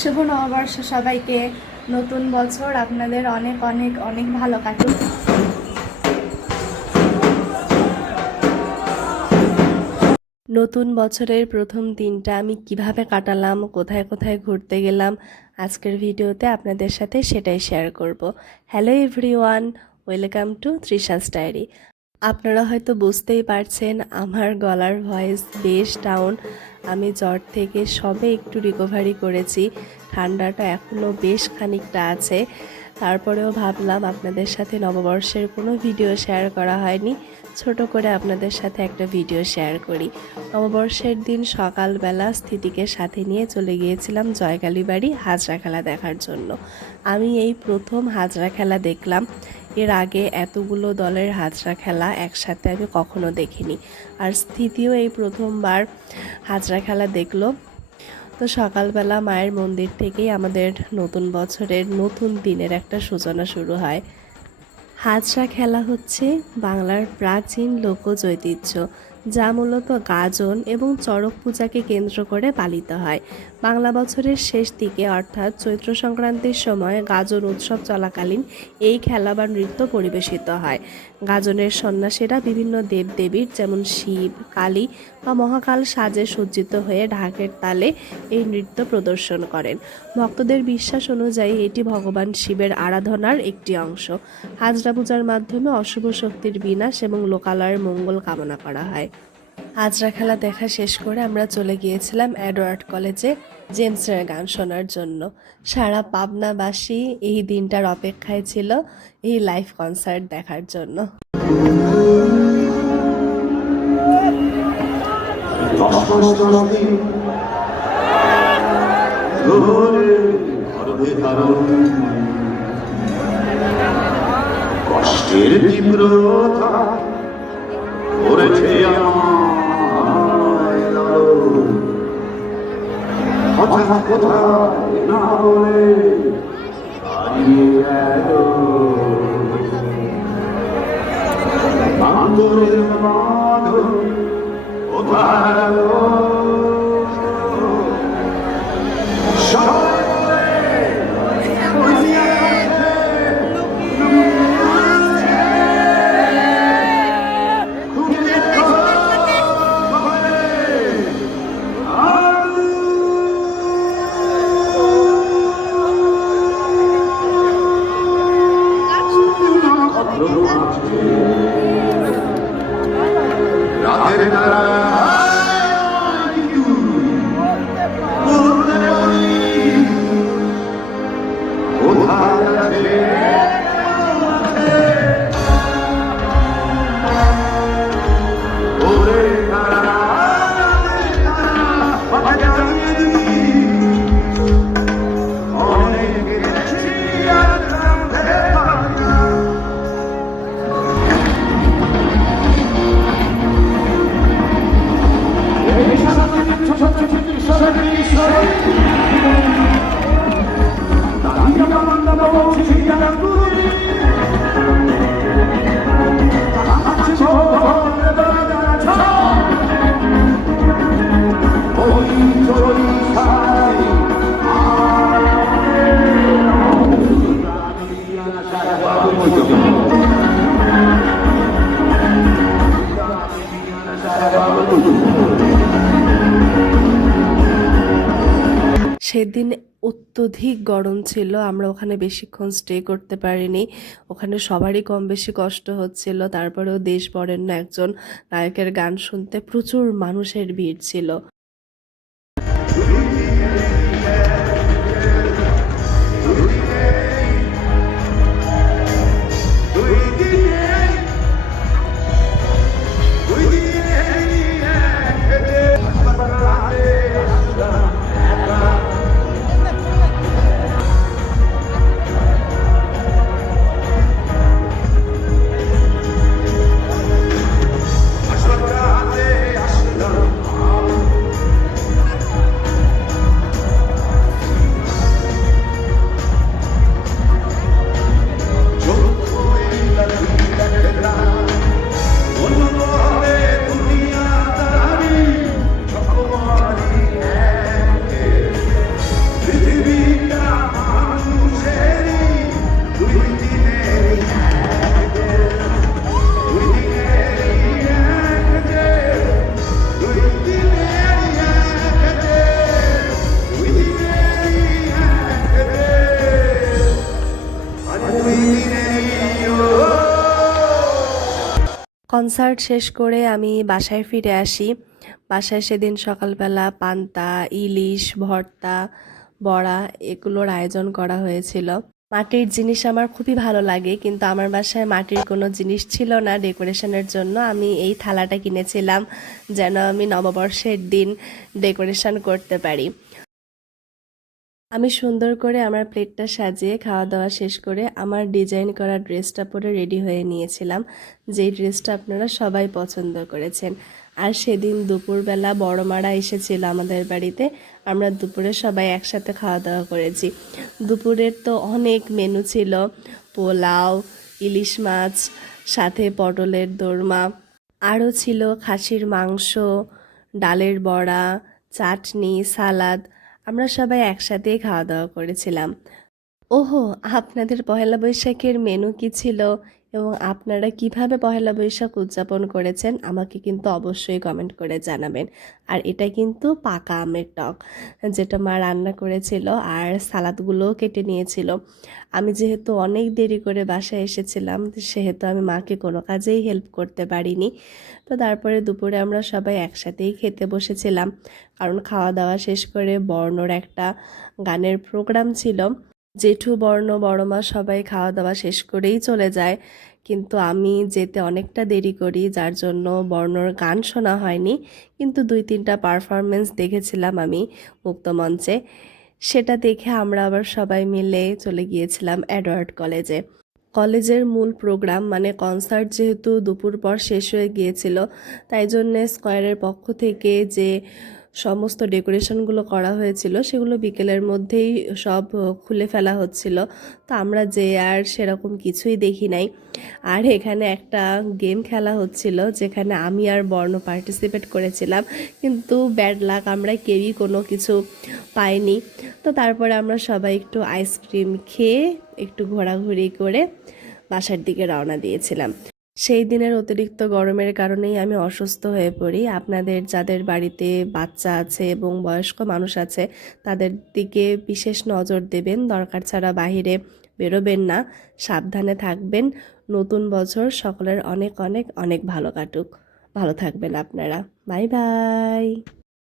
শুভ নববর্ষ সবাইকে। নতুন বছর আপনাদের অনেক অনেক অনেক ভালো কাটুক। নতুন বছরের প্রথম দিনটা আমি কিভাবে কাটালাম, কোথায় কোথায় ঘুরতে গেলাম, আজকের ভিডিওতে আপনাদের সাথে সেটাই শেয়ার করব। Hello everyone, welcome to Trisha's diary. আপনারা হয়তো বুঝতেই পারছেন আমার গলার ভয়েস বেশ ডাউন। আমি জ্বর থেকে সবে একটু রিকভারি করেছি, ঠান্ডাটা এখনও বেশ খানিকটা আছে। তারপরেও ভাবলাম আপনাদের সাথে নববর্ষের কোনো ভিডিও শেয়ার করা হয়নি, ছোট করে আপনাদের সাথে একটা ভিডিও শেয়ার করি। নববর্ষের দিন সকালবেলা স্থিতিকে সাথে নিয়ে চলে গিয়েছিলাম জয়কালী বাড়ি হাজরা খেলা দেখার জন্য। আমি এই প্রথম হাজরা খেলা দেখলাম, এর আগে এতগুলো দলের হাজরা খেলা একসাথে আমি কখনো দেখিনি। আর স্থিতিও এই প্রথমবার হাজরা খেলা দেখলো। তো সকালবেলা মায়ের মন্দির থেকেই আমাদের নতুন বছরের নতুন দিনের একটা সূচনা শুরু হয়। হাজরা খেলা হচ্ছে বাংলার প্রাচীন লোকজ ঐতিহ্য, যা মূলত গাজন এবং চড়ক পূজাকে কেন্দ্র করে পালিত হয়। বাংলা বছরের শেষ দিকে অর্থাৎ চৈত্র সংক্রান্তির সময় গাজন উৎসব চলাকালীন এই খেলা বা নৃত্য পরিবেশিত হয়। গাজনের সন্ন্যাসীরা বিভিন্ন দেবদেবীর যেমন শিব, কালী বা মহাকাল সাজে সজ্জিত হয়ে ঢাকের তালে এই নৃত্য প্রদর্শন করেন। ভক্তদের বিশ্বাস অনুযায়ী এটি ভগবান শিবের আরাধনার একটি অংশ। হাজরা পূজার মাধ্যমে অশুভ শক্তির বিনাশ এবং লোকালয়ের মঙ্গল কামনা করা হয়। হাজরা খেলা দেখা শেষ করে আমরা চলে গিয়েছিলাম এডওয়ার্ড কলেজে জেমসের গান শোনার জন্য। সারা পাবনাবাসী এই দিনটার অপেক্ষায় ছিল এই লাইভ কনসার্ট দেখার জন্য। কষ্টের তীব্রতা করেছে কথা কথা না বলে হারিয়ে গেল বান্দরের বাঁধন কোথায় রাতের তারা সেদিন অত্যধিক গরম ছিল, আমরা ওখানে বেশিক্ষণ স্টে করতে পারিনি। ওখানে সবারই কম বেশি কষ্ট হচ্ছিল। তারপরেও দেশ বরেণ্য একজন নায়কের গান শুনতে প্রচুর মানুষের ভিড় ছিল। কনসার্ট শেষ করে আমি বাসায় ফিরে আসি। বাসায় সেদিন সকালবেলা পান্তা, ইলিশ, ভর্তা, বড়া এগুলোর আয়োজন করা হয়েছিল। মাটির জিনিস আমার খুবই ভালো লাগে, কিন্তু আমার বাসায় মাটির কোনো জিনিস ছিল না ডেকোরেশনের জন্য। আমি এই থালাটা কিনেছিলাম যেন আমি নববর্ষের দিন ডেকোরেশন করতে পারি। আমি সুন্দর করে আমার প্লেটটা সাজিয়ে খাওয়া দাওয়া শেষ করে আমার ডিজাইন করা ড্রেসটা পরে রেডি হয়ে নিয়েছিলাম, যেই ড্রেসটা আপনারা সবাই পছন্দ করেছেন। আর সেদিন দুপুরবেলা বড় মারা এসেছিল আমাদের বাড়িতে। আমরা দুপুরে সবাই একসাথে খাওয়া দাওয়া করেছি। দুপুরের তো অনেক মেনু ছিল, পোলাও, ইলিশ মাছ, সাথে পটলের দোরমা, আরও ছিল খাসির মাংস, ডালের বড়া, চাটনি, সালাদ। আমরা সবাই একসাথেই খাওয়া দাওয়া করেছিলাম। ওহো, আপনাদের পহেলা বৈশাখের মেনু কি ছিল এবং আপনারা কিভাবে পহেলা বৈশাখ উদযাপন করেছেন আমাকে কিন্তু অবশ্যই কমেন্ট করে জানাবেন। আর এটা কিন্তু পাকা আমের টক, যেটা মা রান্না করেছিল আর সালাদগুলোও কেটে নিয়েছিল। আমি যেহেতু অনেক দেরি করে বাসায় এসেছিলাম, সেহেতু আমি মাকে কোনো কাজেই হেল্প করতে পারিনি। তো তারপরে দুপুরে আমরা সবাই একসাথেই খেতে বসেছিলাম, কারণ খাওয়া দাওয়া শেষ করে বর্ণর একটা গানের প্রোগ্রাম ছিল। জেঠু, বর্ণ, বড়মা সবাই খাওয়া দাওয়া শেষ করেই চলে যায়, কিন্তু আমি যেতে অনেকটা দেরি করি, যার জন্য বর্ণর গান শোনা হয়নি। কিন্তু 2-3টা পারফরমেন্স দেখেছিলাম আমি মুক্তমঞ্চে। সেটা দেখে আমরা আবার সবাই মিলে চলে গিয়েছিলাম অ্যাডওয়ার্ড কলেজে। কলেজের মূল প্রোগ্রাম মানে কনসার্ট যেহেতু দুপুর পর শেষ হয়ে গিয়েছিল, তাই জন্যে স্কয়ারের পক্ষ থেকে যে সমস্ত ডেকোরেশনগুলো করা হয়েছিল সেগুলো বিকেলের মধ্যেই সব খুলে ফেলা হচ্ছিল। তো আমরা যে আর সেরকম কিছুই দেখি নাই। আর এখানে একটা গেম খেলা হচ্ছিল যেখানে আমি আর বর্ণ পার্টিসিপেট করেছিলাম, কিন্তু ব্যাড লাক, আমরা কেউই কোনো কিছু পাইনি। তো তারপরে আমরা সবাই একটু আইসক্রিম খেয়ে একটু ঘোরাঘুরি করে বাসার দিকে রওনা দিয়েছিলাম। সেই দিনের অতিরিক্ত গরমের কারণেই আমি অসুস্থ হয়ে পড়ি। আপনাদের যাদের বাড়িতে বাচ্চা আছে এবং বয়স্ক মানুষ আছে তাদের দিকে বিশেষ নজর দেবেন, দরকার ছাড়া বাহিরে বেরোবেন না, সাবধানে থাকবেন। নতুন বছর সকলের অনেক অনেক অনেক ভালো কাটুক। ভালো থাকবেন আপনারা। Bye bye.